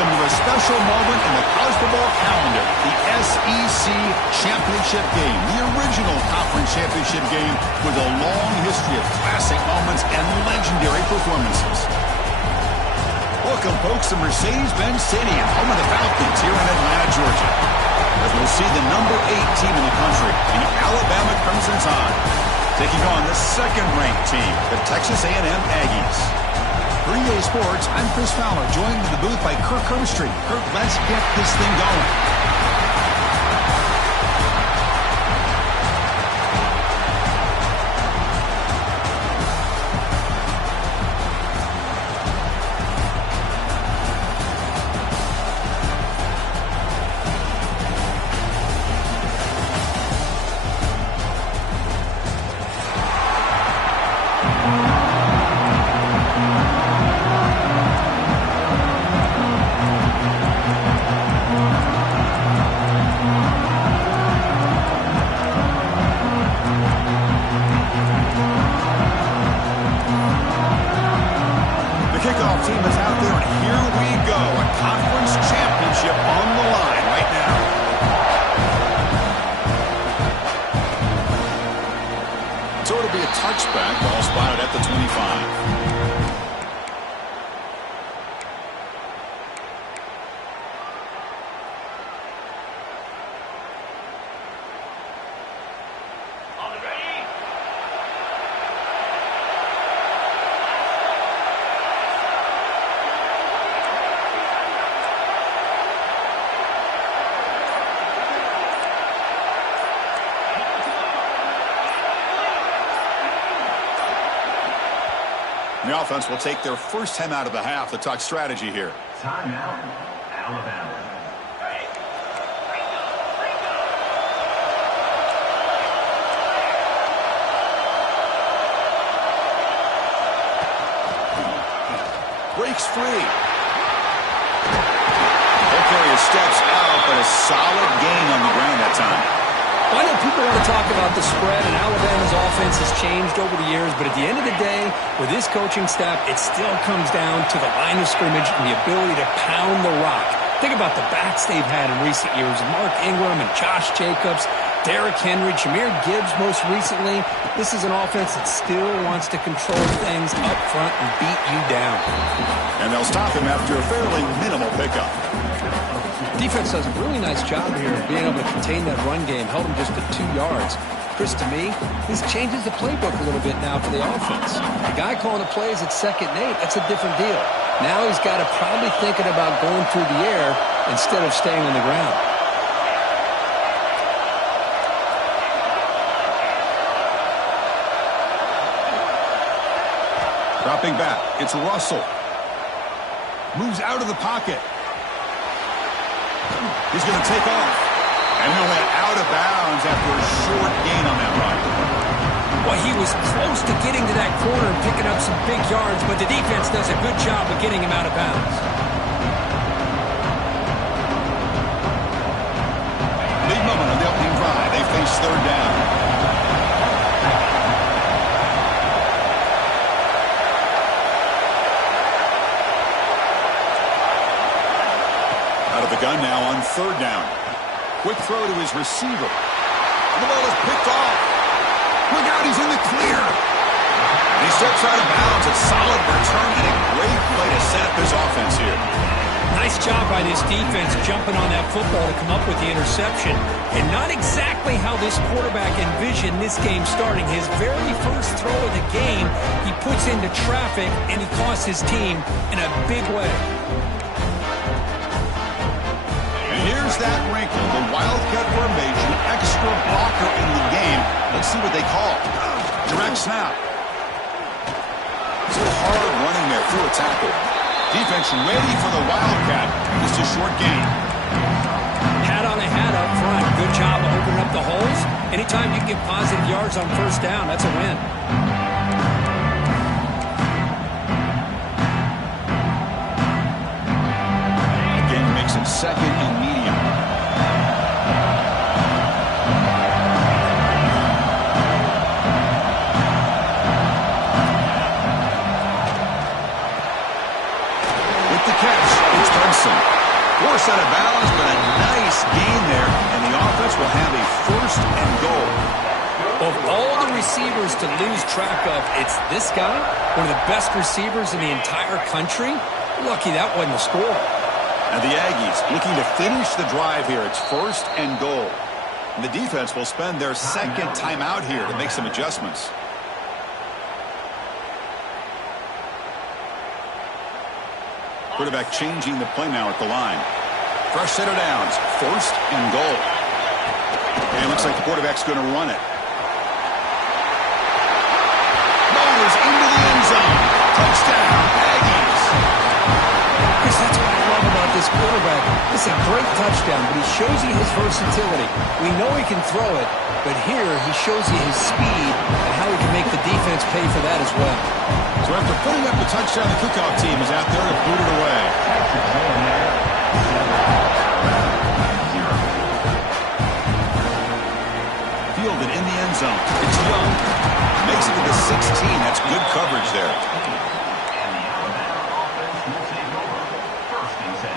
welcome to a special moment in the college football calendar, the SEC Championship game, the original conference championship game with a long history of classic moments and legendary performances. Welcome, folks, to Mercedes-Benz Stadium, home of the Falcons here in Atlanta, Georgia, as we'll see the number 8 team in the country, the Alabama Crimson Tide, taking on the second-ranked team, the Texas A&M Aggies. For EA Sports, I'm Chris Fowler, joined in the booth by Kirk Herbstreit. Kirk, let's get this thing going. Team is out there, and here we go. A conference championship on the line right now. So it'll be a touchback, ball spotted at the 25. The offense will take their first time out of the half to talk strategy here. Timeout, Alabama. Breaks free. He'll carry his steps out, but a solid gain on the ground that time. I know people want to talk about the spread, and Alabama's offense has changed over the years, but at the end of the day, with this coaching staff, it still comes down to the line of scrimmage and the ability to pound the rock. Think about the backs they've had in recent years, Mark Ingram and Josh Jacobs, Derrick Henry, Jahmyr Gibbs most recently. This is an offense that still wants to control things up front and beat you down. And they'll stop him after a fairly minimal pickup. Defense does a really nice job here of being able to contain that run game, held him just to 2 yards. Chris, to me, this changes the playbook a little bit now for the offense. The guy calling the plays at 2nd and 8, that's a different deal. Now he's got to probably thinking about going through the air instead of staying on the ground. Dropping back, it's Russell. Moves out of the pocket. He's going to take off. And he'll head out of bounds after a short gain on that run. Well, he was close to getting to that corner and picking up some big yards, but the defense does a good job of getting him out of bounds. Big moment on the opening drive. They face 3rd down. Out of the gun now on 3rd down. Quick throw to his receiver. And the ball is picked off. Look out, he's in the clear. And he steps out of bounds. A solid return and a great play to set up his offense here. Nice job by this defense jumping on that football to come up with the interception. And not exactly how this quarterback envisioned this game starting. His very first throw of the game, he puts into traffic, and he costs his team in a big way. Here's that wrinkle, the Wildcat formation, extra blocker in the game. Let's see what they call. Direct snap. So hard running there through a tackle. Defense ready for the Wildcat. Just a short gain. Hat on a hat up front. Good job of opening up the holes. Anytime you can get positive yards on 1st down, that's a win. Again, makes it 2nd and medium. With the catch, it's Hudson. out of bounds, but a nice gain there, and the offense will have a 1st and goal. Of all the receivers to lose track of, it's this guy, one of the best receivers in the entire country. Lucky that wasn't a score. And the Aggies looking to finish the drive here. It's 1st and goal. And the defense will spend their 2nd timeout here to make some adjustments. Quarterback changing the play now at the line. Fresh set of downs. 1st and goal. And it looks like the quarterback's going to run it. Motors into the end zone. Touchdown, Aggies. Chris, that's what I love about this quarterback. It's a great touchdown, but he shows you his versatility. We know he can throw it, but here he shows you his speed and how he can make the defense pay for that as well. So after putting up the touchdown, the kickoff team is out there to boot it away. Fielded in the end zone. It's Young. Makes it to the 16. That's good coverage there. And the Alabama offense will take over 1st and 10.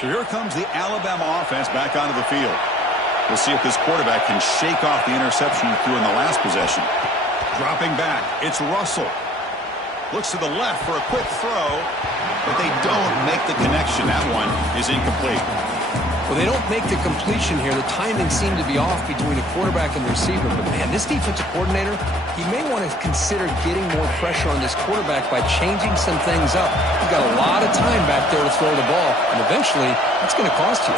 So here comes the Alabama offense back onto the field. We'll see if this quarterback can shake off the interception he threw in the last possession. Dropping back, it's Russell. Looks to the left for a quick throw, but they don't make the connection. That one is incomplete. Well, they don't make the completion here. The timing seemed to be off between the quarterback and the receiver. But, man, this defensive coordinator, he may want to consider getting more pressure on this quarterback by changing some things up. You've got a lot of time back there to throw the ball, and eventually that's going to cost you.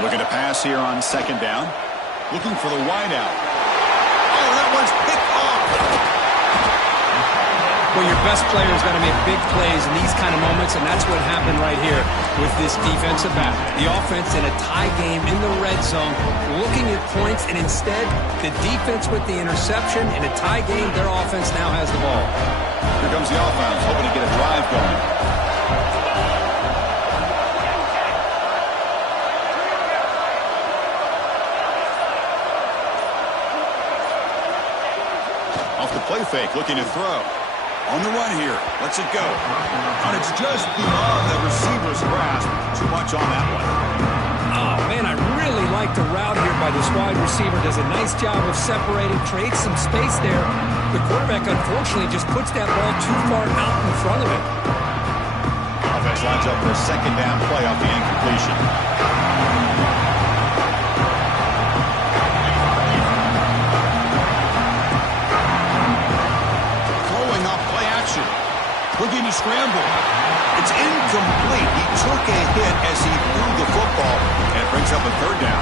Looking to pass here on 2nd down. Looking for the wideout. Oh, that one's picked off. Well, your best players got to make big plays in these kind of moments, and that's what happened right here with this defensive back. The offense in a tie game in the red zone, looking at points, and instead, the defense with the interception. In a tie game, their offense now has the ball. Here comes the offense, hoping to get a drive going. Off the play fake, looking to throw. On the run here. Lets it go. And it's just beyond the receiver's grasp. Too much on that one. Oh, man, I really like the route here by this wide receiver. Does a nice job of separating, creates some space there. The quarterback, unfortunately, just puts that ball too far out in front of him. Offense lines up for a 2nd down play off the incompletion. Looking to scramble. It's incomplete. He took a hit as he threw the football, and it brings up a 3rd down.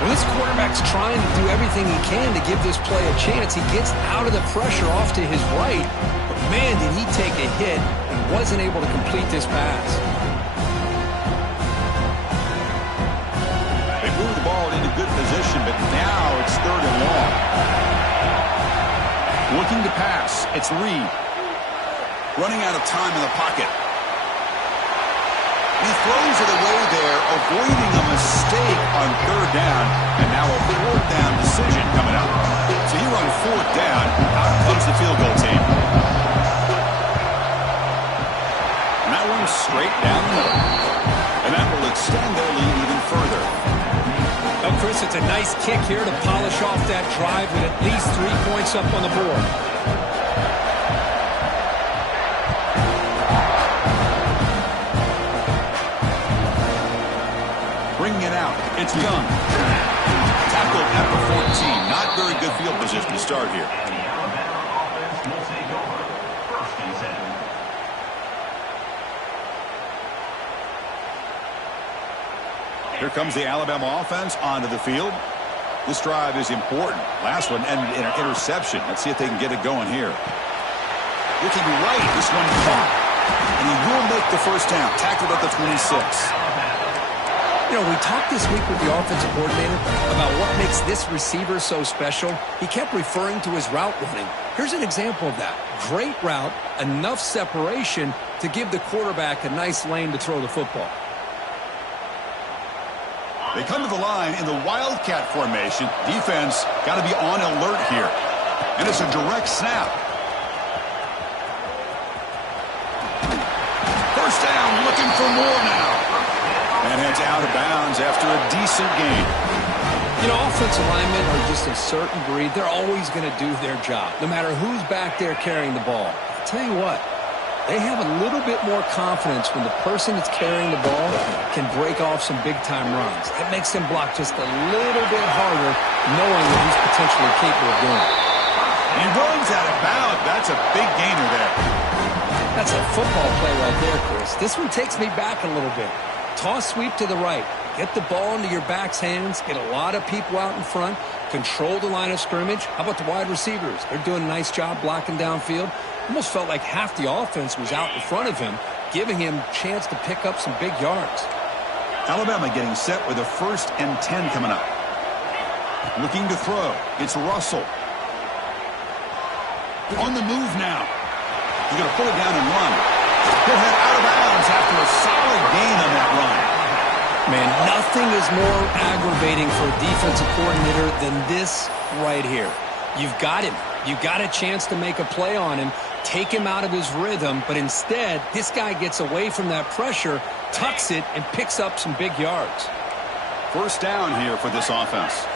Well, this quarterback's trying to do everything he can to give this play a chance. He gets out of the pressure off to his right, but man, did he take a hit and wasn't able to complete this pass. They move the ball into good position, but now it's 3rd and long. Looking to pass. It's Reed. Running out of time in the pocket. He throws it away there, avoiding a mistake on 3rd down, and now a 4th down decision coming up. So here on 4th down, out comes the field goal team. And that one's straight down the middle. And that will extend their lead even further. Well, Chris, it's a nice kick here to polish off that drive with at least 3 points up on the board. Bringing it out. It's Young. Tackled at the 14. Not very good field position to start here. And the Alabama offense will take over 1st and 10. Here comes the Alabama offense onto the field. This drive is important. Last one ended in an interception. Let's see if they can get it going here. Looking right. This one caught. And he will make the 1st down. Tackled at the 26. You know, we talked this week with the offensive coordinator about what makes this receiver so special. He kept referring to his route running. Here's an example of that. Great route, enough separation to give the quarterback a nice lane to throw the football. They come to the line in the Wildcat formation. Defense got to be on alert here. And it's a direct snap. First down, looking for more now. And it's out of bounds after a decent gain. You know, offensive linemen are just a certain breed. They're always going to do their job, no matter who's back there carrying the ball. I'll tell you what, they have a little bit more confidence when the person that's carrying the ball can break off some big-time runs. That makes them block just a little bit harder, knowing that he's potentially capable of doing it. He runs out of bounds. That's a big gainer there. That's a football play right there, Chris. This one takes me back a little bit. Toss sweep to the right. Get the ball into your back's hands. Get a lot of people out in front. Control the line of scrimmage. How about the wide receivers? They're doing a nice job blocking downfield. Almost felt like half the offense was out in front of him, giving him a chance to pick up some big yards. Alabama getting set with a 1st and 10 coming up. Looking to throw. It's Russell. On the move now. He's going to pull it down and run. He'll head out of bounds after a solid gain on that run. Man, nothing is more aggravating for a defensive coordinator than this right here. You've got him. You've got a chance to make a play on him, take him out of his rhythm, but instead, this guy gets away from that pressure, tucks it, and picks up some big yards. First down here for this offense.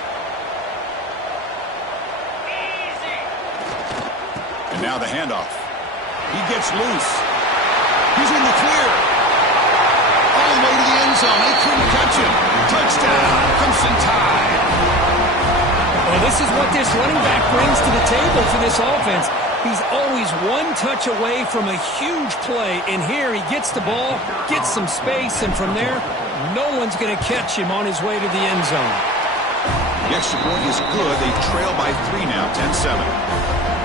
And now the handoff. He gets loose. He's in the clear. All the way to the end zone. They couldn't catch him. Touchdown, Crimson Tide. Well, this is what this running back brings to the table for this offense. He's always one touch away from a huge play. And here he gets the ball, gets some space, and from there, no one's going to catch him on his way to the end zone. The extra point is good. They trail by 3 now, 10-7.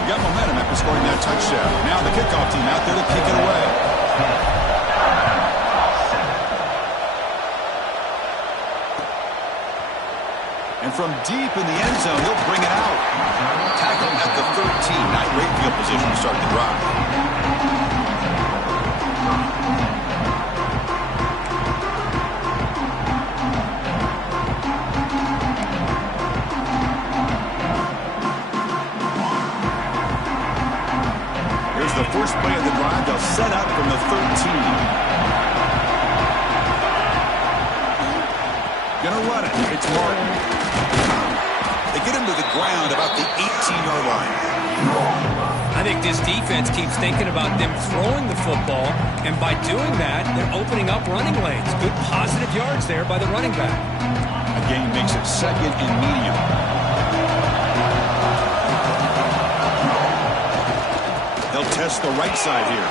Got momentum after scoring that touchdown. Now the kickoff team out there to kick it away. And from deep in the end zone, he'll bring it out. Tackle at the 13. Not great field position to start the drive. The first play of the drive, they'll set up from the 13. Gonna run it. It's Martin. They get him to the ground about the 18-yard line. I think this defense keeps thinking about them throwing the football, and by doing that, they're opening up running lanes. Good positive yards there by the running back. A gain makes it 2nd and medium. They'll test the right side here.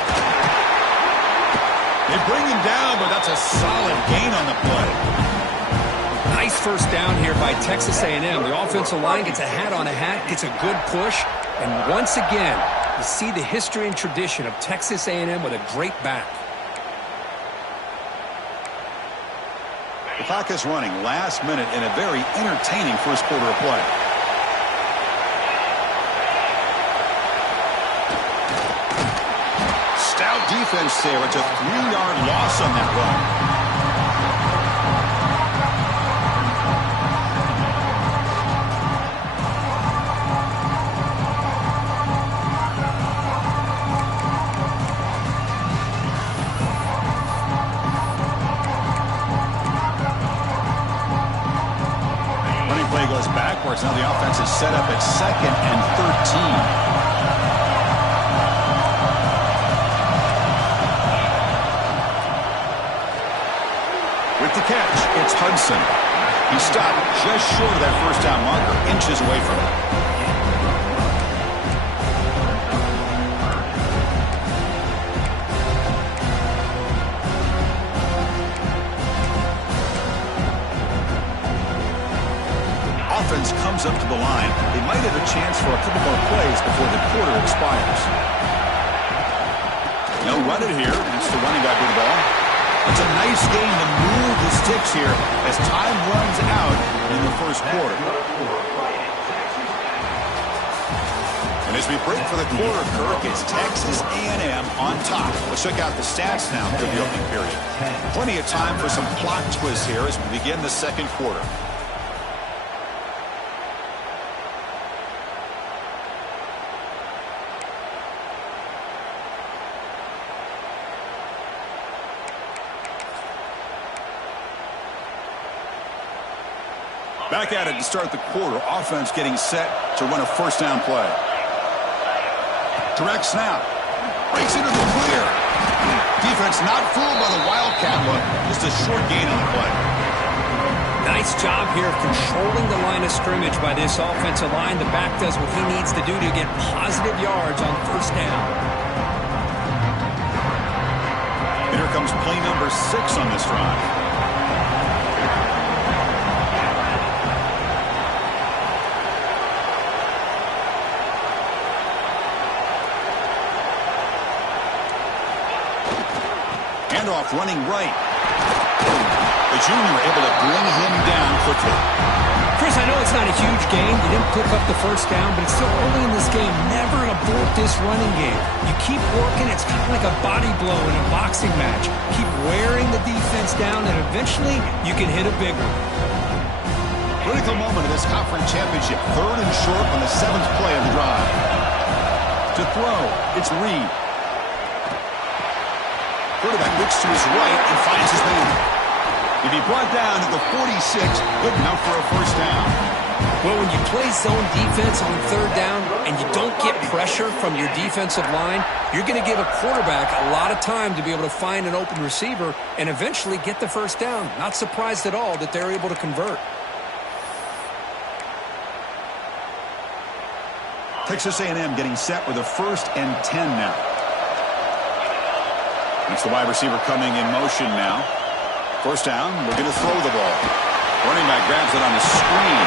They bring him down, but that's a solid gain on the play. Nice first down here by Texas A&M. The offensive line gets a hat on a hat, gets a good push, and once again, you see the history and tradition of Texas A&M with a great back. The clock is running last minute in a very entertaining first quarter of play. Stout defense there. It's a 3-yard loss on that run. Running play goes backwards. Now the offense is set up at 2nd and 13. The catch, it's Hudson. He stopped just short of that first down marker, inches away from it. Offense comes up to the line. They might have a chance for a couple more plays before the quarter expires. No run it here. It's the running back with the ball. It's a nice game to move the sticks here as time runs out in the first quarter. And as we break for the quarter, Kirk, it's Texas A&M on top. Let's check out the stats now for the opening period. Plenty of time for some plot twists here as we begin the second quarter. Back at it to start the quarter. Offense getting set to run a first down play. Direct snap. Breaks into the clear. Defense not fooled by the Wildcat look. Just a short gain on the play. Nice job here of controlling the line of scrimmage by this offensive line. The back does what he needs to do to get positive yards on first down. And here comes play number 6 on this drive. Handoff running right. The junior able to bring him down quickly. Chris, I know it's not a huge game. You didn't pick up the first down, but it's still early in this game. Never abort this running game. You keep working. It's kind of like a body blow in a boxing match. Keep wearing the defense down, and eventually you can hit a big one. Critical moment of this conference championship. 3rd and short on the 7th play of the drive. To throw, it's Reed. Quarterback looks to his right and finds his man. If he brought down at the 46, good enough for a first down. Well, when you play zone defense on 3rd down and you don't get pressure from your defensive line, you're going to give a quarterback a lot of time to be able to find an open receiver and eventually get the first down. Not surprised at all that they're able to convert. Texas A&M getting set with a 1st and 10 now. It's the wide receiver coming in motion now. First down, we're going to throw the ball. Running back grabs it on the screen.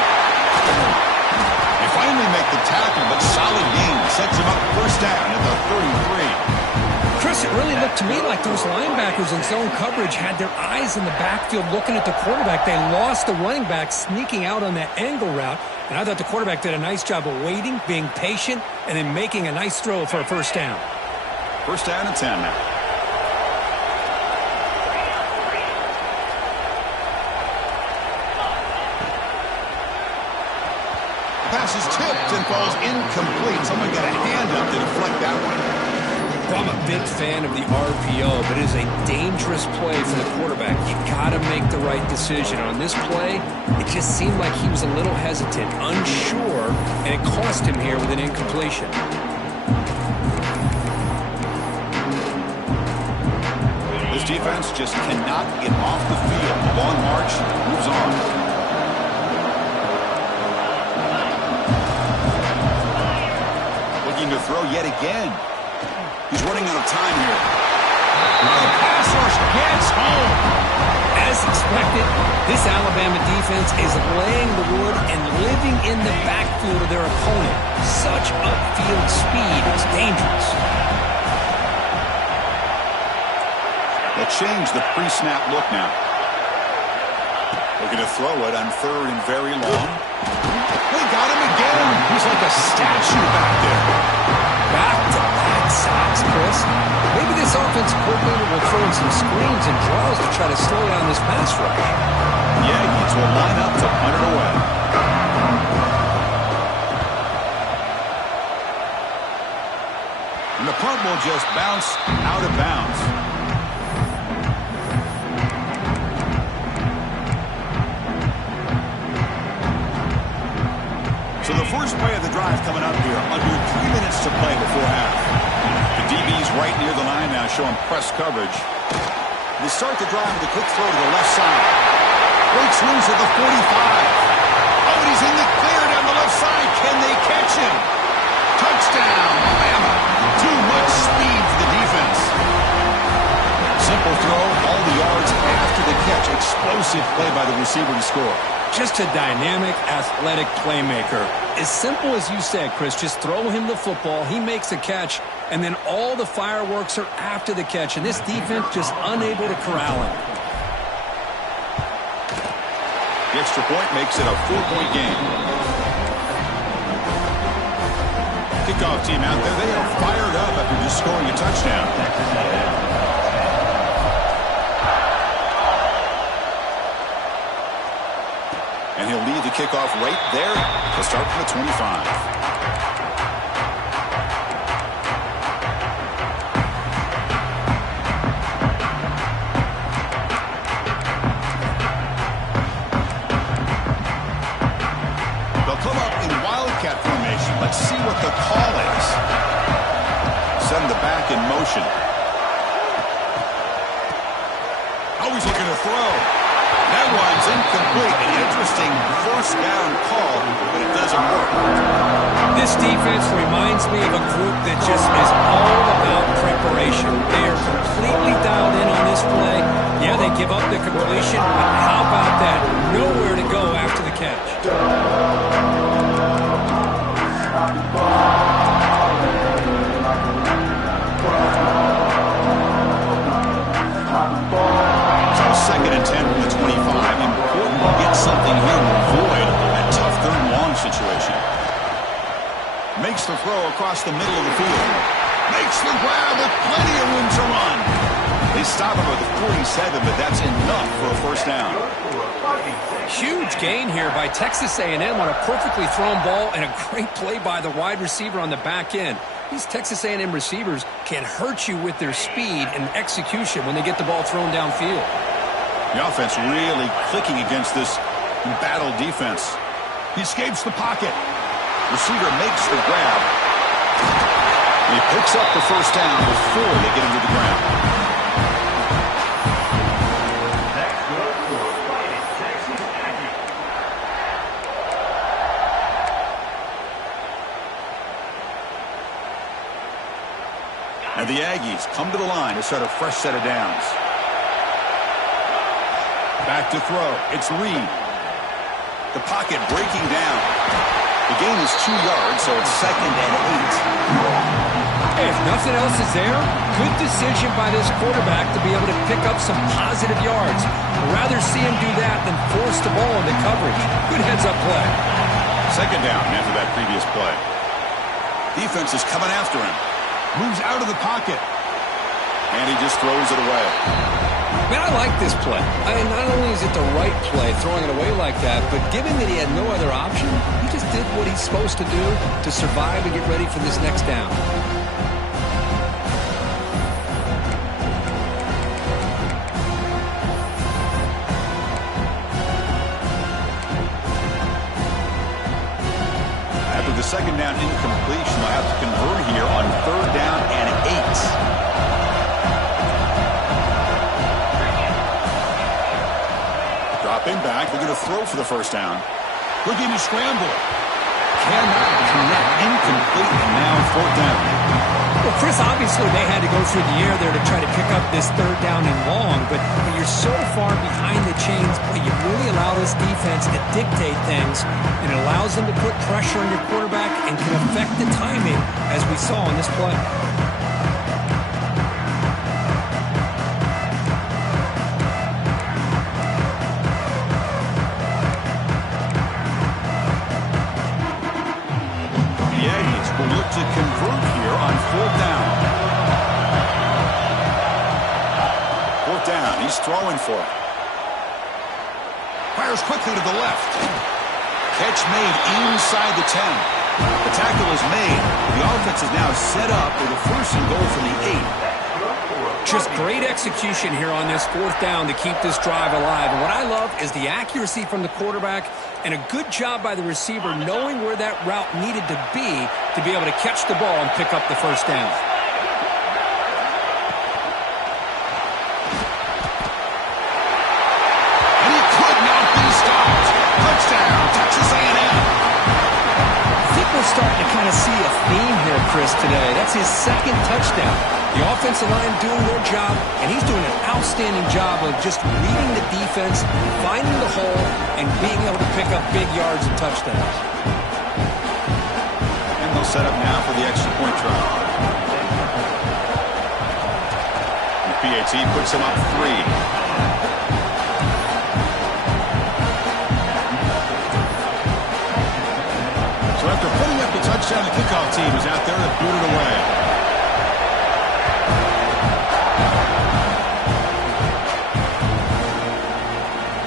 They finally make the tackle, but solid gain. Sets him up first down at the 33. Chris, it really looked to me like those linebackers in zone coverage had their eyes in the backfield looking at the quarterback. They lost the running back sneaking out on that angle route. And I thought the quarterback did a nice job of waiting, being patient, and then making a nice throw for a first down. First down and 10 now. Pass is tipped and falls incomplete. Someone got a hand up to deflect that one. Well, I'm a big fan of the RPO, but it is a dangerous play for the quarterback. You got to make the right decision. On this play, it just seemed like he was a little hesitant, unsure, and it cost him here with an incompletion. This defense just cannot get off the field. The long march moves on. To throw yet again. He's running out of time here. The pass rush gets home. As expected, this Alabama defense is laying the wood and living in the backfield of their opponent. Such upfield speed is dangerous. They'll change the pre-snap look now. They're going to throw it on 3rd and very long. They got him again. He's like a statue back there. Back-to-back sacks, Chris. Maybe this offensive coordinator will throw in some screens and draws to try to slow down this pass rush. Yeah, he needs to line up to punt it away. And the punt will just bounce out of bounds. So the first play of the drive coming up here, under 3 minutes to play before half. The DB's right near the line now, showing press coverage. They start the drive with a quick throw to the left side. Breaks loose at the 45. Oh, and he's in the clear down the left side. Can they catch him? Touchdown, Alabama. Too much speed for the defense. Simple throw, all the yards after the catch. Explosive play by the receiver to score. Just a dynamic, athletic playmaker. As simple as you said, Chris, just throw him the football, he makes a catch, and then all the fireworks are after the catch, and this defense just unable to corral him. The extra point makes it a 4-point game. Kickoff team out there, they are fired up after just scoring a touchdown. And he'll lead the kickoff right there to start from the 25. Let's see what the call is. Send the back in motion. Always looking to throw. That one's incomplete. An interesting first down call, but it doesn't work. This defense reminds me of a group that just is all about preparation. They are completely dialed in on this play. Yeah, they give up the completion, but how about that? Nowhere to go after the catch. So 2nd and 10 from the 25. Important to get something here to avoid that tough 3rd and long situation. Makes the throw across the middle of the field. Makes the grab with plenty of room to run. They stop him at the 47, but that's enough for a first down. Huge gain here by Texas A&M on a perfectly thrown ball and a great play by the wide receiver on the back end. These Texas A&M receivers can hurt you with their speed and execution when they get the ball thrown downfield. The offense really clicking against this embattled defense. He escapes the pocket. Receiver makes the grab. And he picks up the first down before they get him to the ground. And the Aggies come to the line to start a fresh set of downs. Back to throw. It's Reed. The pocket breaking down. The gain is 2 yards, so it's 2nd and 8. Hey, if nothing else is there, good decision by this quarterback to be able to pick up some positive yards. I'd rather see him do that than force the ball into coverage. Good heads-up play. 2nd down after that previous play. Defense is coming after him. Moves out of the pocket. And he just throws it away. Man, I like this play. Not only is it the right play, throwing it away like that, but given that he had no other option, he just did what he's supposed to do to survive and get ready for this next down. After the 2nd down incompletion, they'll have to convert here on 3rd down and 8. Dropping back, they're going to throw for the first down. Looking to scramble. Cannot connect, incomplete, and now 4th down. Well, Chris, obviously they had to go through the air there to try to pick up this 3rd down and long, but when you're so far behind the chains, boy, you really allow this defense to dictate things, and it allows them to put pressure on your quarterback and can affect the timing, as we saw on this play. To convert here on 4th down. 4th down, he's throwing for it. Fires quickly to the left. Catch made inside the 10. The tackle is made. The offense is now set up with a 1st and goal from the 8. Just great execution here on this 4th down to keep this drive alive. And what I love is the accuracy from the quarterback and a good job by the receiver knowing where that route needed to be able to catch the ball and pick up the first down. And he could not be stopped. Touchdown, Texas A&M. I think we're starting to kind of see a theme here, Chris, today. That's his 2nd touchdown. The offensive line doing their job, and he's doing an outstanding job of just reading the defense, finding the hole, and being able to pick up big yards and touchdowns. And they'll set up now for the extra point try. And PAT puts him up 3. After putting up the touchdown, the kickoff team is out there to boot it away.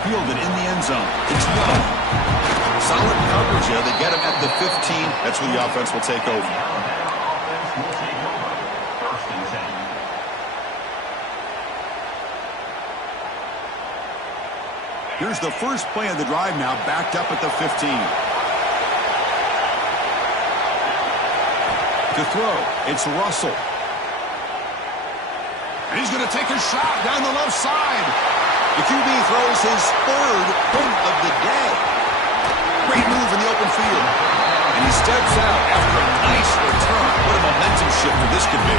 Fielded in the end zone. It's Young. Solid coverage here. They get him at the 15. That's where the offense will take over. Here's the first play of the drive now, backed up at the 15. To throw, it's Russell. And he's going to take a shot down the left side. The QB throws his third point of the day. Great move in the open field. And he steps out after a nice return. What a momentum shifter this could be.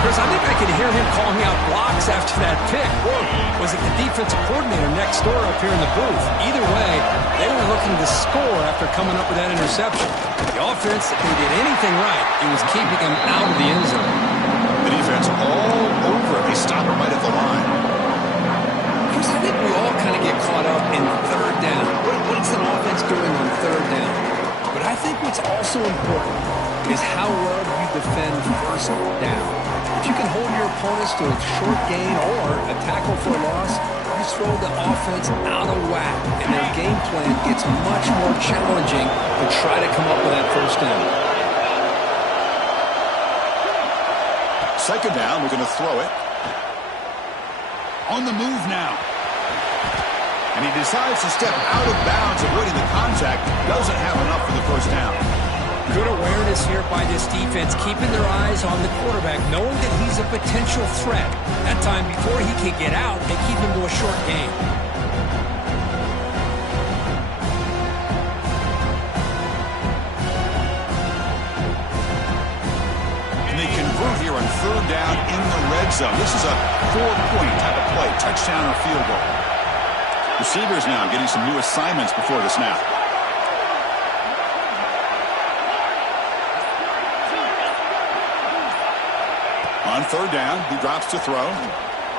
Chris, I think I could hear him calling out blocks after that pick. Or was it the defensive coordinator next door up here in the booth? Either way, they were looking to score after coming up with that interception. The offense, if they did anything right, it was keeping him out of the end zone. The defense all over him. They stop him right at the line. Chris, I think we all kind of get caught up in third down. What's an offense doing on third down? But I think what's also important is how well you defend first down. If you can hold your opponents to a short gain or a tackle for a loss, you throw the offense out of whack, and their game plan gets much more challenging to try to come up with that first down. Second down, we're going to throw it. On the move now. And he decides to step out of bounds, avoiding the contact. Doesn't have enough for the first down. Good awareness here by this defense, keeping their eyes on the quarterback, knowing that he's a potential threat. That time, before he can get out, they keep him to a short gain. And they convert here on third down in the red zone. This is a 4-point type of play, touchdown or field goal. Receivers now getting some new assignments before the snap. On third down, he drops to throw.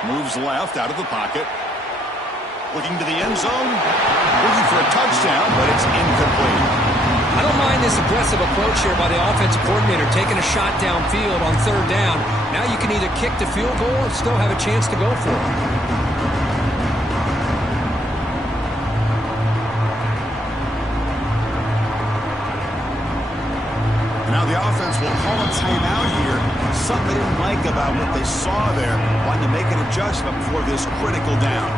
Moves left out of the pocket. Looking to the end zone. Looking for a touchdown, but it's incomplete. I don't mind this aggressive approach here by the offensive coordinator, taking a shot downfield on third down. Now you can either kick the field goal or still have a chance to go for it. Now the offense will call a timeout here. Something they didn't like about what they saw there. Wanting to make an adjustment before this critical down.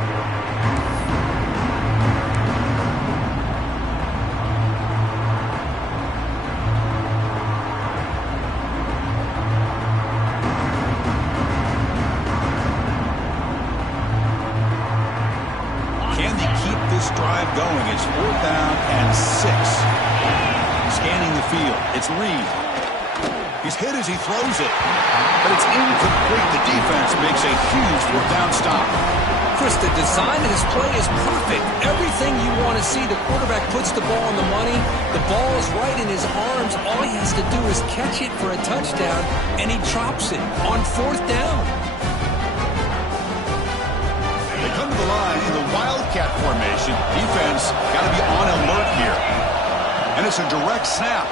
Can they keep this drive going? It's 4th down and 6. Scanning the field. It's Reed. He's hit as he throws it, but it's incomplete. The defense makes a huge 4th down stop. Chris, the design of this play is perfect. Everything you want to see. The quarterback puts the ball on the money. The ball is right in his arms. All he has to do is catch it for a touchdown, and he drops it on 4th down. They come to the line in the Wildcat formation. Defense got to be on alert here. And it's a direct snap.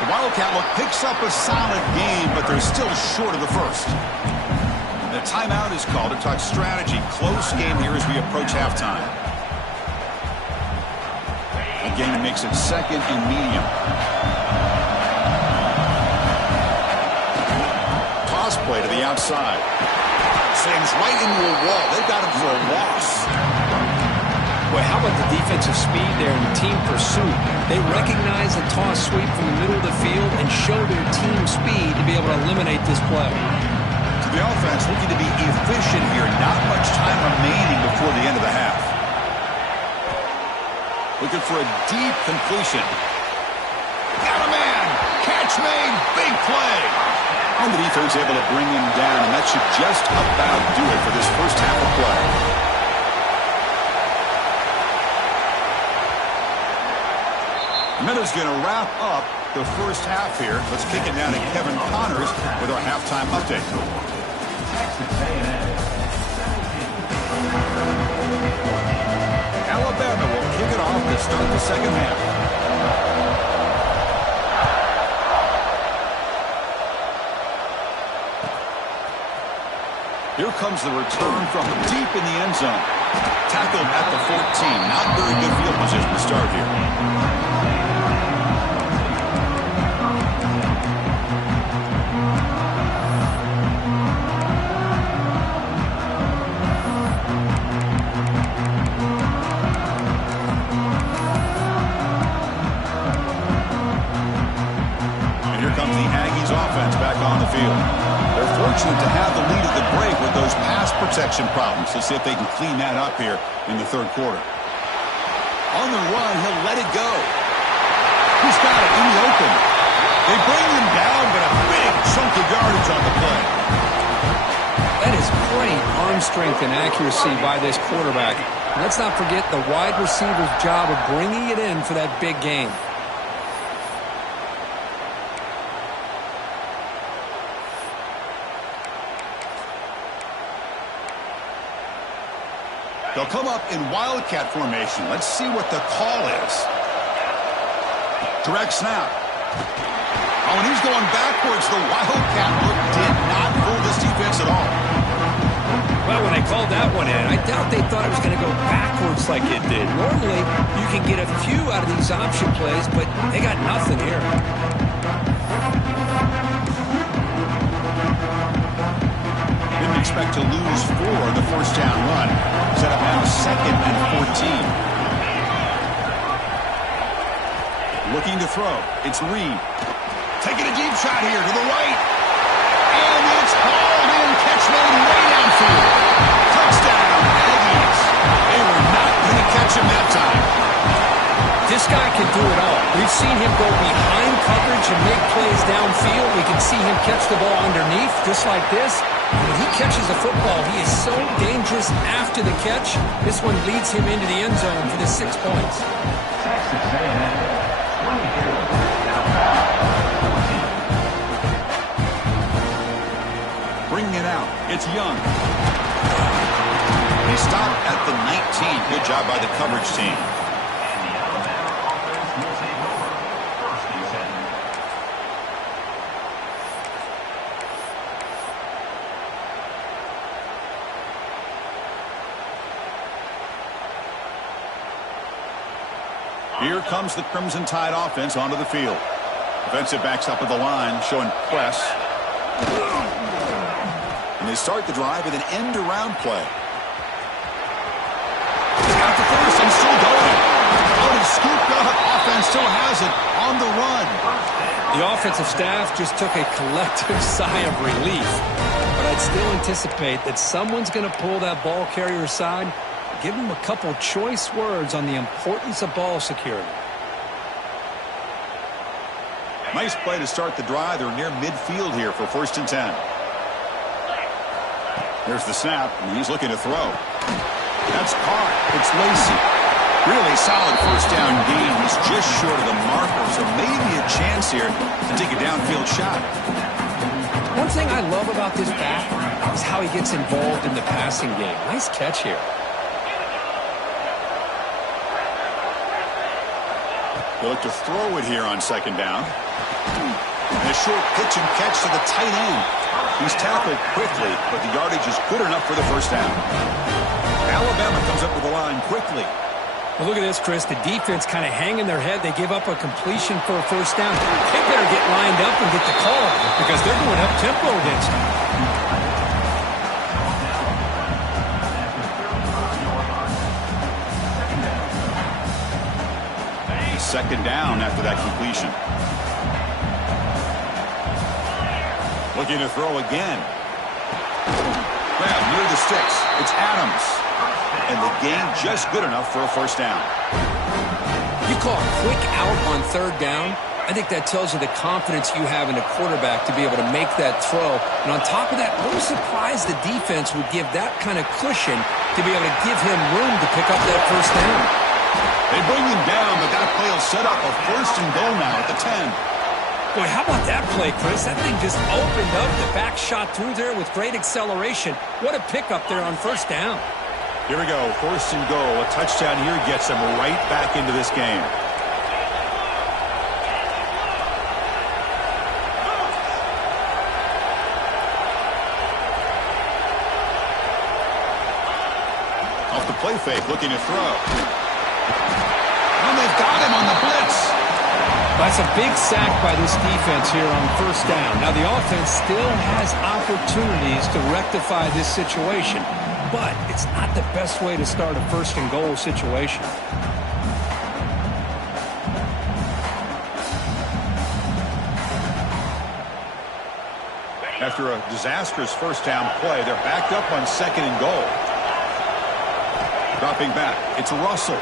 The Wildcat look picks up a solid game, but they're still short of the first. The timeout is called to talk strategy. Close game here as we approach halftime. Again, it makes it 2nd and medium. Toss play to the outside. Slings right into a wall. They've got him for a loss. Boy, how about the defensive speed there and the team pursuit? They recognize the toss sweep from the middle of the field and show their team speed to be able to eliminate this play. To the offense, looking to be efficient here. Not much time remaining before the end of the half. Looking for a deep completion. Got a man! Catch catch made. Big play. And the defense able to bring him down, and that should just about do it for this first half of play. Minute's going to wrap up the first half here. Let's kick it down to Kevin Connors with our halftime update. Alabama will kick it off to start the second half. Here comes the return from deep in the end zone. Tackled at the 14. Not very good field position to start here. Fortunate to have the lead at the break with those pass protection problems. Let's see if they can clean that up here in the third quarter. On the run, he'll let it go. He's got it in the open. They bring him down, but a big chunk of yardage on the play. That is great arm strength and accuracy by this quarterback. Let's not forget the wide receiver's job of bringing it in for that big game. They'll come up in Wildcat formation. Let's see what the call is. Direct snap. Oh, and he's going backwards. The Wildcat look did not fool this defense at all. Well, when they called that one in, I doubt they thought it was going to go backwards like it did. Normally, you can get a few out of these option plays, but they got nothing here. Didn't expect to lose 4 in the first down run. Set up now 2nd and 14. Looking to throw. It's Reed. Taking a deep shot here to the right. And it's hauled in. Catch made way downfield. Touchdown, Aggies. They were not going to catch him that time. This guy can do it all. We've seen him go behind coverage and make plays downfield. We can see him catch the ball underneath, just like this. When he catches the football, he is so dangerous after the catch. This one leads him into the end zone for the 6 points. Bringing it out. It's Young. He stopped at the 19. Good job by the coverage team. Here comes the Crimson Tide offense onto the field. Defensive backs up at the line, showing press. And they start the drive with an end-around play. He's got the first and still going. Oh, he's scooped up. Offense still has it on the run. The offensive staff just took a collective sigh of relief. But I'd still anticipate that someone's going to pull that ball carrier aside. Give him a couple choice words on the importance of ball security. Nice play to start the drive. They're near midfield here for 1st and 10. There's the snap, and he's looking to throw. That's caught. It's Lacy. Really solid first down gain. He's just short of the marker, so maybe a chance here to take a downfield shot. One thing I love about this back is how he gets involved in the passing game. Nice catch here. They look to throw it here on 2nd down. And a short pitch and catch to the tight end. He's tackled quickly, but the yardage is good enough for the first down. Alabama comes up with the line quickly. Well, look at this, Chris. The defense kind of hanging their head. They give up a completion for a first down. They better get lined up and get the call because they're going up-tempo against them. 2nd down after that completion. Looking to throw again. Grab near the sticks. It's Adams. And the gain just good enough for a first down. You call a quick out on 3rd down. I think that tells you the confidence you have in a quarterback to be able to make that throw. And on top of that, a little surprised the defense would give that kind of cushion to be able to give him room to pick up that first down. They bring him down, but that play will set up a first and goal now at the 10. Boy, how about that play, Chris? That thing just opened up. The back shot through there with great acceleration. What a pickup there on first down. Here we go, first and goal. A touchdown here gets them right back into this game. Off the play fake, looking to throw. And they've got him on the blitz. That's a big sack by this defense here on first down. Now, the offense still has opportunities to rectify this situation, but it's not the best way to start a first and goal situation. After a disastrous first down play, they're backed up on second and goal. Dropping back, it's Russell.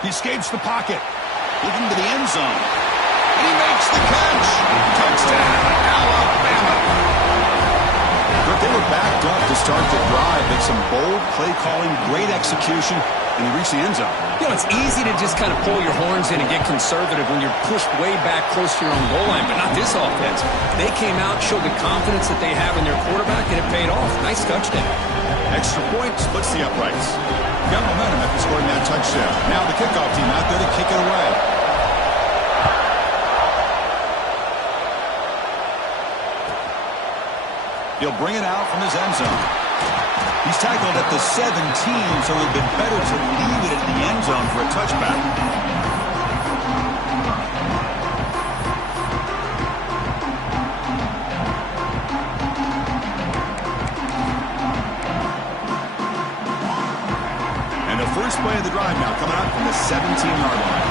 He escapes the pocket, looking to the end zone. And he makes the catch. Touchdown, Alabama. But they were backed up to start the drive. It's some bold play calling, great execution, and he reached the end zone. You know, it's easy to just kind of pull your horns in and get conservative when you're pushed way back close to your own goal line, but not this offense. They came out, showed the confidence that they have in their quarterback, and it paid off. Nice touchdown. Extra point splits the uprights. Got momentum after scoring that touchdown. Now the kickoff team out there to kick it away. He'll bring it out from his end zone. He's tackled at the 17, so it would have been better to leave it in the end zone for a touchback. First play of the drive now coming out from the 17-yard line.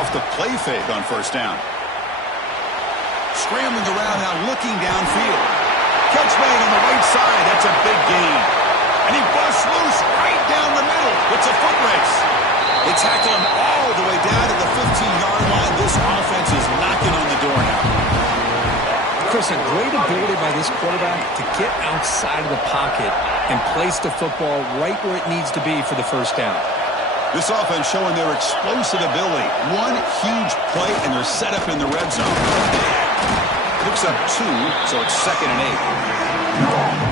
Off the play fake on first down. Scrambling around now, looking downfield. Catch made on the right side. That's a big gain. And he busts loose right down the middle. It's a foot race. They tackle him all the way down to the 15-yard line. This offense is knocking on the door now. Chris, a great ability by this quarterback to get outside of the pocket and place the football right where it needs to be for the first down. This offense showing their explosive ability. One huge play, and they're set up in the red zone. Picks up 2, so it's 2nd and 8.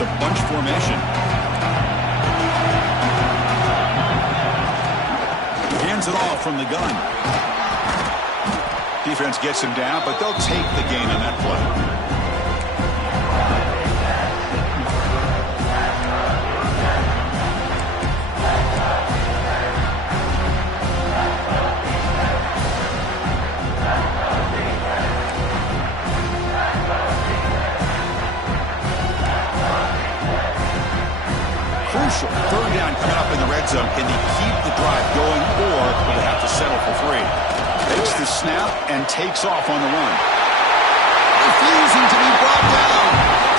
A bunch formation. Hands it off from the gun. Defense gets him down, but they'll take the gain on that play. Third down coming up in the red zone. Can they keep the drive going, or will they have to settle for 3? Takes the snap and takes off on the run. Refusing to be brought down.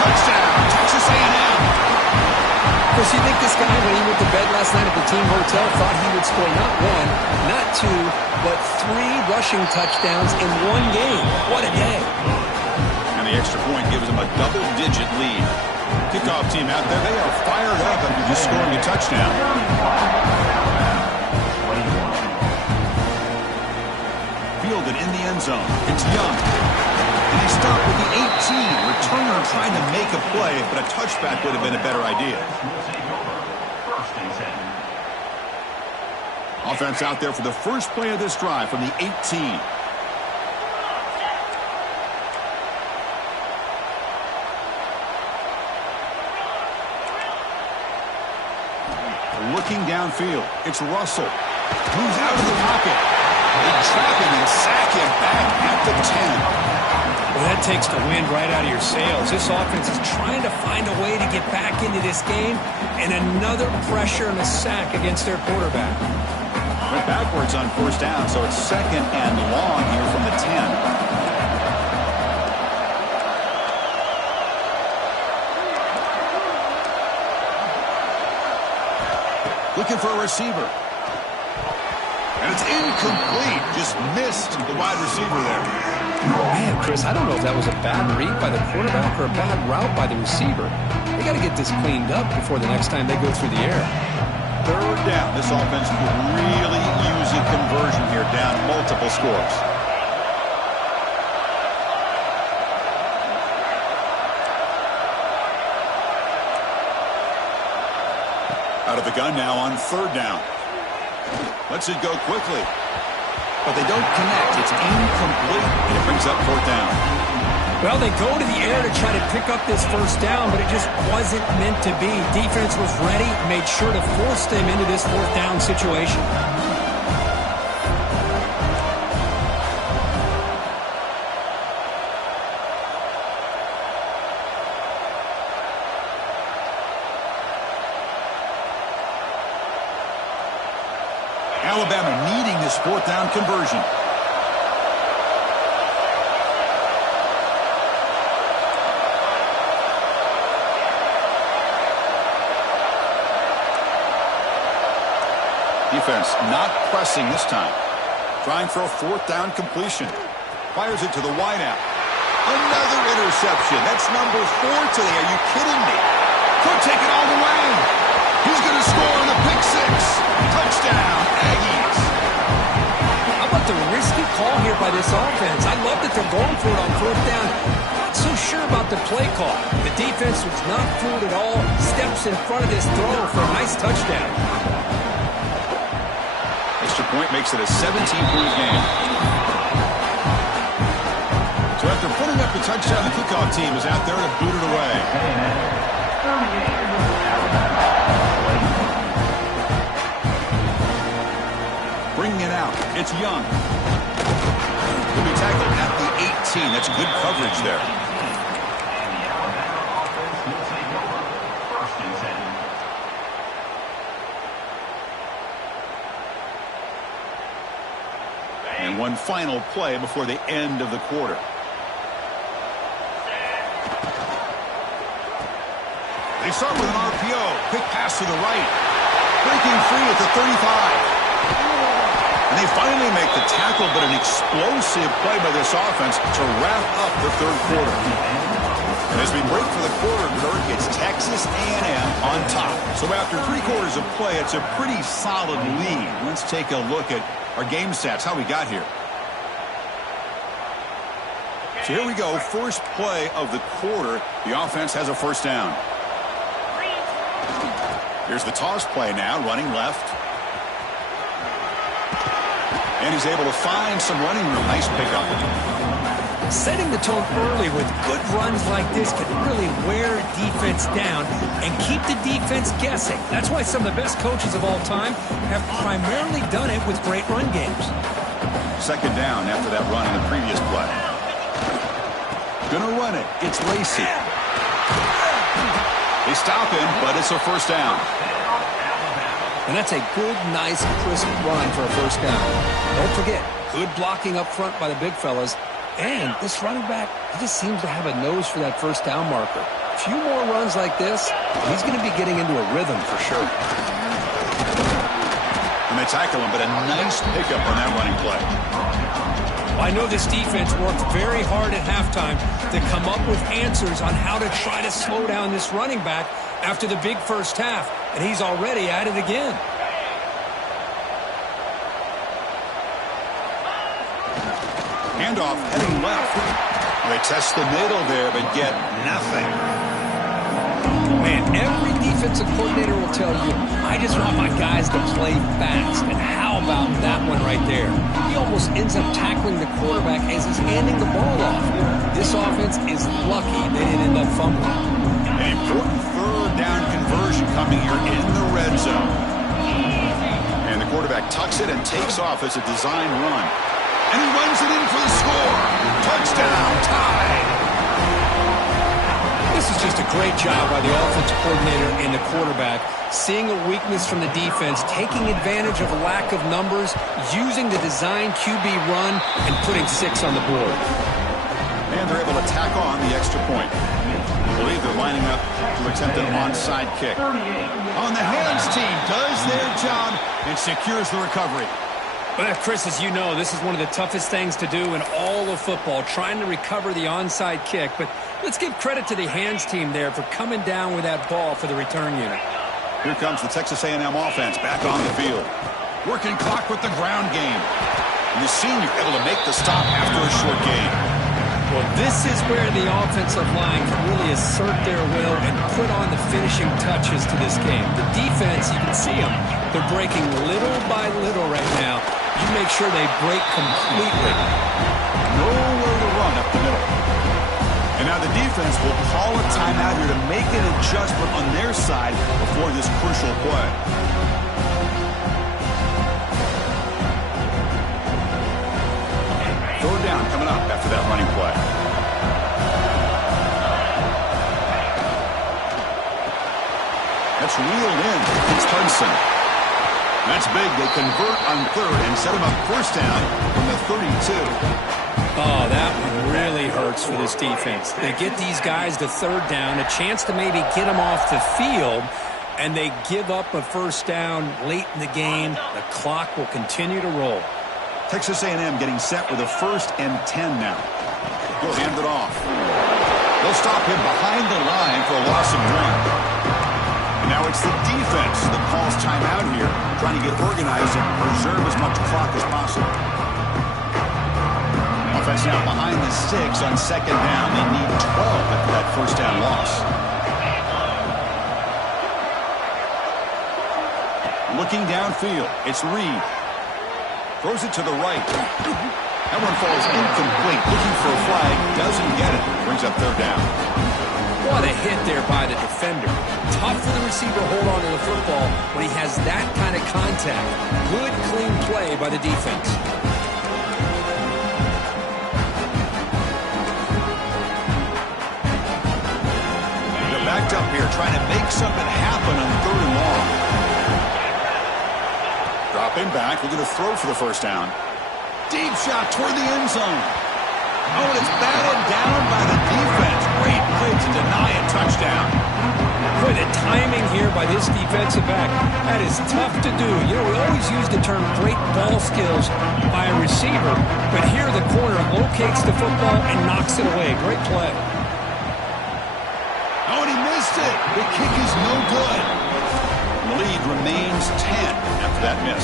Touchdown, Texas A&M. Of course, you think this guy, when he went to bed last night at the team hotel, thought he would score not 1, not 2, but 3 rushing touchdowns in one game. What a day. And the extra point gives them a double-digit lead. Kickoff team out there, they are fired up after just scoring a touchdown. Fielded in the end zone. It's Young. And he stopped with the 18. Returner trying to make a play, but a touchback would have been a better idea. Offense out there for the first play of this drive from the 18. Looking downfield, it's Russell. Moves out of the pocket. They trap him and sack him back at the 10. Well, Well, that takes the wind right out of your sails. This offense is trying to find a way to get back into this game, and another pressure and a sack against their quarterback. Went backwards on first down, so it's second and long here from the 10. Looking for a receiver. And it's incomplete. Just missed the wide receiver there. Man, Chris, I don't know if that was a bad read by the quarterback or a bad route by the receiver. They got to get this cleaned up before the next time they go through the air. Third down. This offense could really use a conversion here, down multiple scores. Out of the gun now on third down. Lets it go quickly. But they don't connect. It's incomplete, and it brings up fourth down. Well, they go to the air to try to pick up this first down, but it just wasn't meant to be. Defense was ready, made sure to force them into this fourth down situation. Alabama needing this fourth down conversion. Defense not pressing this time. Trying for a fourth down completion. Fires it to the wideout. Another interception. That's number 4 today. Are you kidding me? Could take it all the way. He's going to score on a pick six. Touchdown, Aggies. How about the risky call here by this offense? I love that they're going for it on fourth down. Not so sure about the play call. The defense was not fooled at all. Steps in front of this throw for a nice touchdown. Extra point makes it a 17-point game. So after putting up the touchdown, the kickoff team is out there to boot it away. Bringing it out. It's Young. He'll be tackled at the 18. That's good coverage there. And one final play before the end of the quarter. They start with an RPO. Quick pass to the right. Breaking free at the 35. And they finally make the tackle, but an explosive play by this offense to wrap up the third quarter. And as we break for the quarter, Kirk, it's Texas A&M on top. So after 3 quarters of play, it's a pretty solid lead. Let's take a look at our game stats, how we got here. So here we go, first play of the quarter. The offense has a first down. Here's the toss play now, running left. And he's able to find some running room. Nice pickup. Setting the tone early with good runs like this can really wear a defense down and keep the defense guessing. That's why some of the best coaches of all time have primarily done it with great run games. Second down after that run in the previous play. Gonna run it. It's Lacy. They stop him, but it's a first down. And that's a good, nice, crisp run for a first down. Don't forget, good blocking up front by the big fellas. And this running back, he just seems to have a nose for that first down marker. A few more runs like this, he's going to be getting into a rhythm for sure. And they tackle him, but a nice pickup on that running play. I know this defense worked very hard at halftime to come up with answers on how to try to slow down this running back after the big first half, and he's already at it again. Handoff heading left. They test the middle there, but get nothing. Man, every defensive coordinator will tell you, I just want my guys to play fast. And how about that one right there? He almost ends up tackling the quarterback as he's handing the ball off. This offense is lucky they didn't end up fumbling. An important third down conversion coming here in the red zone. And the quarterback tucks it and takes off as a design run. And he runs it in for the score. Touchdown, tied. This is just a great job by the offensive coordinator and the quarterback, seeing a weakness from the defense, taking advantage of a lack of numbers, using the design QB run, and putting 6 on the board. And they're able to tack on the extra point. I believe they're lining up to attempt an onside kick. On the hands team does their job and secures the recovery. Well, Chris, as you know, this is one of the toughest things to do in all of football, trying to recover the onside kick. But let's give credit to the hands team there for coming down with that ball for the return unit. Here comes the Texas A&M offense back on the field. Working clock with the ground game. And the senior able to make the stop after a short gain. Well, this is where the offensive line can really assert their will and put on the finishing touches to this game. The defense, you can see them. They're breaking little by little right now. You make sure they break completely. Nowhere to run up the middle. And now the defense will call a timeout here to make an adjustment on their side before this crucial play. Third down coming up after that running play. That's reeled in. It's Hudson. That's big. They convert on third and set him up first down from the 32. Oh, that one really hurts for this defense. They get these guys to third down, a chance to maybe get them off the field, and they give up a first down late in the game. The clock will continue to roll. Texas A&M getting set with a 1st and 10 now. He'll hand it off. They'll stop him behind the line for a loss of 1. And now it's the defense that calls timeout here, trying to get organized and preserve as much clock as possible. Offense now behind the 6 on 2nd down. They need 12 after that first down loss. Looking downfield, it's Reed. Throws it to the right. That one falls incomplete. Looking for a flag. Doesn't get it. Brings up third down. What a hit there by the defender. Tough for the receiver to hold on to the football when he has that kind of contact. Good, clean play by the defense. They're backed up here trying to make something happen on 3rd and long. Dropping back, looking to throw for the first down. Deep shot toward the end zone. Oh, and it's batted down by the defense. Great play to deny a touchdown. Boy, the timing here by this defensive back, that is tough to do. You know, we always use the term great ball skills by a receiver, but here the corner locates the football and knocks it away. Great play. Oh, and he missed it. The kick is no good. The lead remains 10 after that miss.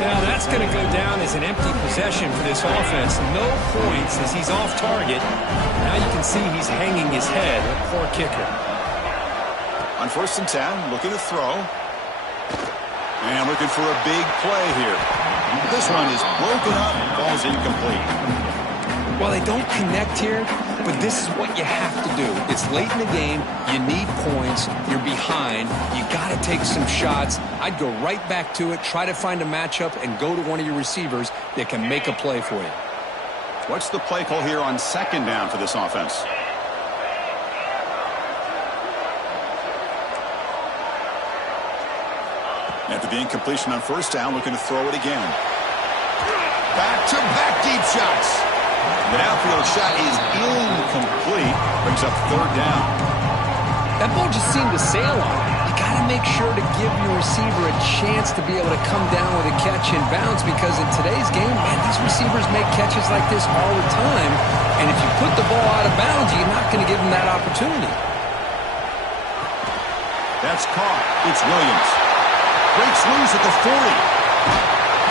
Now that's going to go down as an empty possession for this offense. No points as he's off target. Now you can see he's hanging his head. Poor kicker. On 1st and 10, looking to throw. And looking for a big play here. This one is broken up and falls incomplete. Well, they don't connect here, but this is what you have to do. It's late in the game. You need points. You're behind. You got to take some shots. I'd go right back to it, try to find a matchup, and go to one of your receivers that can make a play for you. What's the play call here on 2nd down for this offense? After the incompletion on 1st down, looking to throw it again. Back-to-back deep shots. The outfield shot is incomplete. Brings up 3rd down. That ball just seemed to sail on him. You got to make sure to give your receiver a chance to be able to come down with a catch and bounce, because in today's game, man, these receivers make catches like this all the time. And if you put the ball out of bounds, you're not going to give them that opportunity. That's caught. It's Williams. Breaks loose at the 40.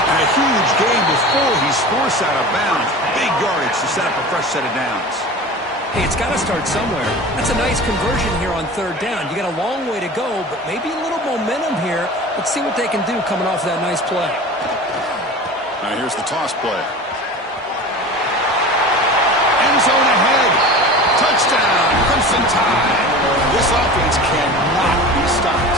And a huge gain before he's forced out of bounds. Big yardage to set up a fresh set of downs. Hey, it's got to start somewhere. That's a nice conversion here on 3rd down. You got a long way to go, but maybe a little momentum here. Let's see what they can do coming off of that nice play. Now here's the toss play. End zone ahead. Touchdown, Crimson Tide. This offense cannot be stopped.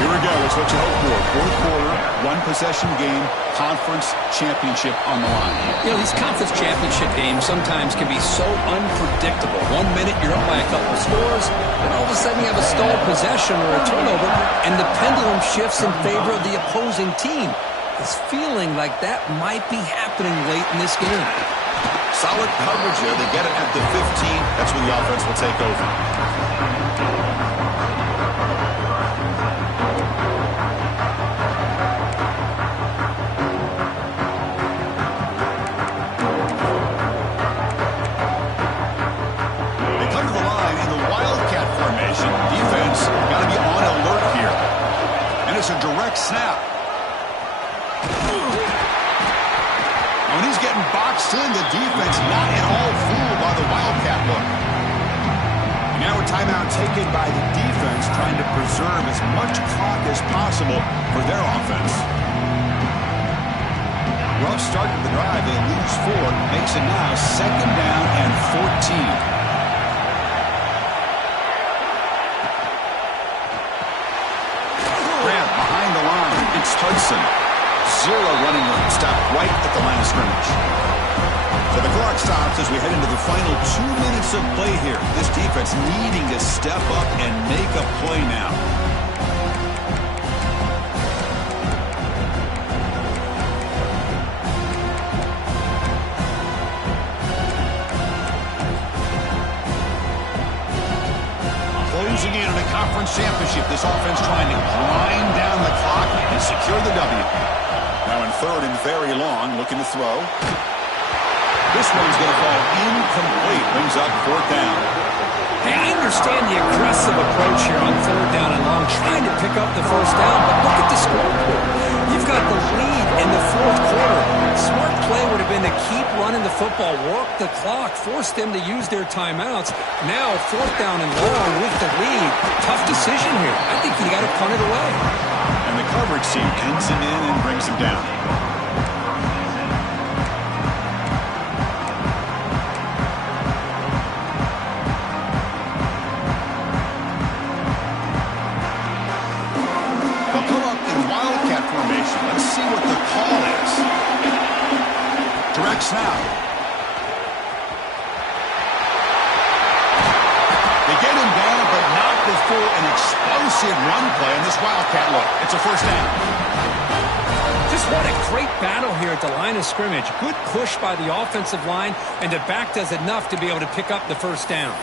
Here we go. It's what you hope for. Fourth quarter, one-possession game, conference championship on the line. You know, these conference championship games sometimes can be so unpredictable. 1 minute you're up by a couple of scores, and all of a sudden you have a stalled possession or a turnover, and the pendulum shifts in favor of the opposing team. It's feeling like that might be happening late in this game. Solid coverage here. They get it at the 15. That's when the offense will take over. It's a direct snap. When he's getting boxed in, the defense not at all fooled by the Wildcat look. Now a timeout taken by the defense, trying to preserve as much clock as possible for their offense. Rough start to the drive. They lose 4. Makes it now 2nd down and 14. Hudson. 0 running room. Stop right at the line of scrimmage. So the clock stops as we head into the final 2 minutes of play here. This defense needing to step up and make a play now. Closing in on a conference championship. This offense trying to grind down the clock and secure the W. Now in 3rd and very long, looking to throw. This one's going to fall incomplete. Brings up 4th down. Hey, I understand the aggressive approach here on 3rd down and long, trying to pick up the 1st down, but look at the scoreboard. You've got the lead in the 4th quarter. Smart play would have been to keep running the football, work the clock, force them to use their timeouts. Now 4th down and long with the lead. Tough decision here. I think you got to punt it away. And the coverage team pins him in and brings him down. Let's see what the call is. Direct snap. They get him down, but not before an explosive run play on this Wildcat look. It's a 1st down. Just what a great battle here at the line of scrimmage. Good push by the offensive line, and the back does enough to be able to pick up the 1st down.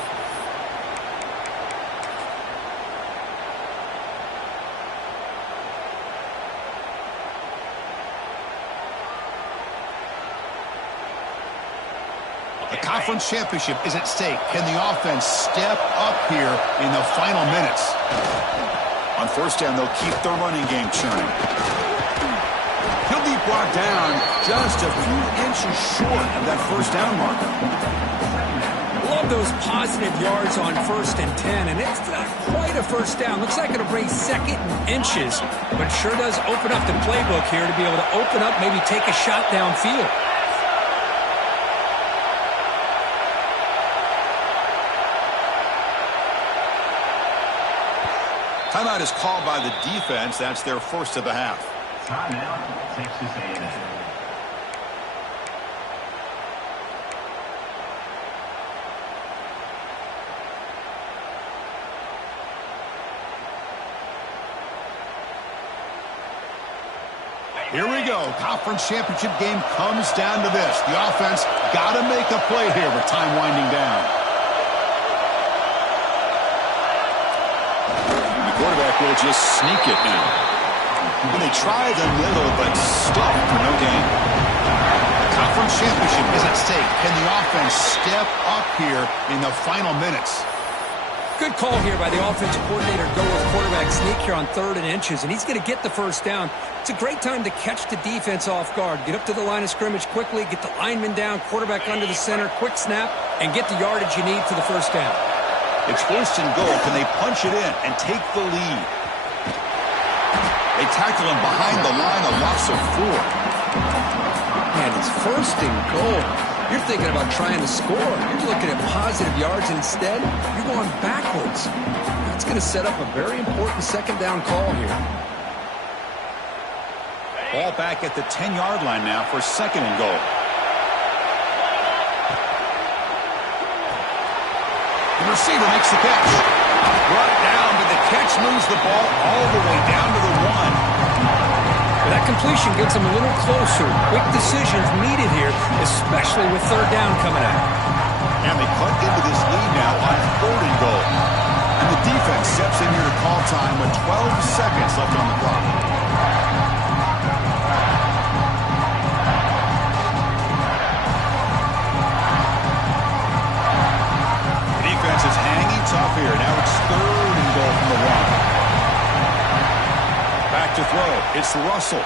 Conference championship is at stake. Can the offense step up here in the final minutes? On 1st down, they'll keep the running game churning. He'll be brought down just a few inches short of that 1st down marker. Love those positive yards on 1st and 10, and it's not quite a 1st down. Looks like it'll bring 2nd and inches, but sure does open up the playbook here to be able to open up, maybe take a shot downfield. Timeout is called by the defense. That's their 1st of the half. Timeout, Texas A&M. Here we go. Conference championship game comes down to this. The offense got to make a play here with time winding down. Quarterback will just sneak it now. And they try the middle, but stop for no gain. The conference championship is at stake. Can the offense step up here in the final minutes? Good call here by the offensive coordinator. Go with quarterback sneak here on 3rd and inches, and he's going to get the 1st down. It's a great time to catch the defense off guard. Get up to the line of scrimmage quickly, get the lineman down, quarterback under the center, quick snap, and get the yardage you need for the 1st down. It's 1st and goal. Can they punch it in and take the lead? They tackle him behind the line, a loss of 4. Man, it's 1st and goal. You're thinking about trying to score. You're looking at positive yards, and instead, you're going backwards. That's going to set up a very important 2nd down call here. Ball back at the 10-yard line now for 2nd and goal. The receiver makes the catch. Brought down, but the catch moves the ball all the way down to the 1. That completion gets them a little closer. Quick decisions needed here, especially with 3rd down coming up. And they cut into this lead now on 3rd and goal. And the defense steps in here to call time with 12 seconds left on the clock. The defense is hanging tough here. Now it's 3rd and goal from the 1. Back to throw. It's Russell.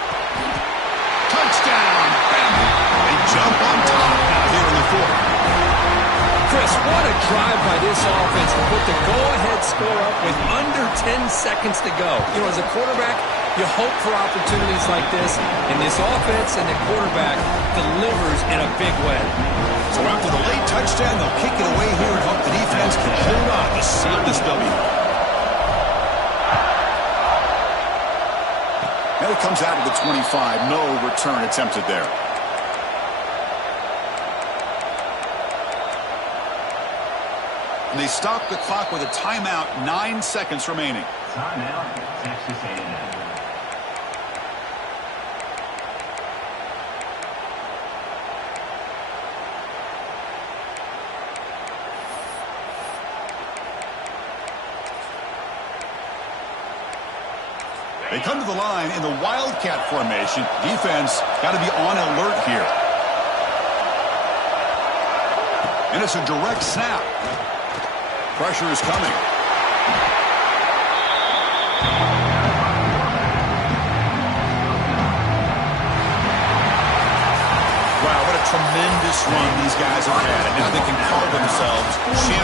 Touchdown! Bama! They jump on top now here in the 4th. Chris, what a drive by this offense to put the go-ahead score up with under 10 seconds to go. You know, as a quarterback, you hope for opportunities like this, and this offense and the quarterback delivers in a big way. So after the late touchdown, they'll kick it away here and hope the defense can hold on to seal this W. Now it comes out of the 25. No return attempted there. And they stop the clock with a timeout, 9 seconds remaining. Timeout, Texas A&M. They come to the line in the Wildcat formation. Defense got to be on alert here. And it's a direct snap. Pressure is coming. Wow, what a tremendous run these guys have had. And now they can call themselves champions.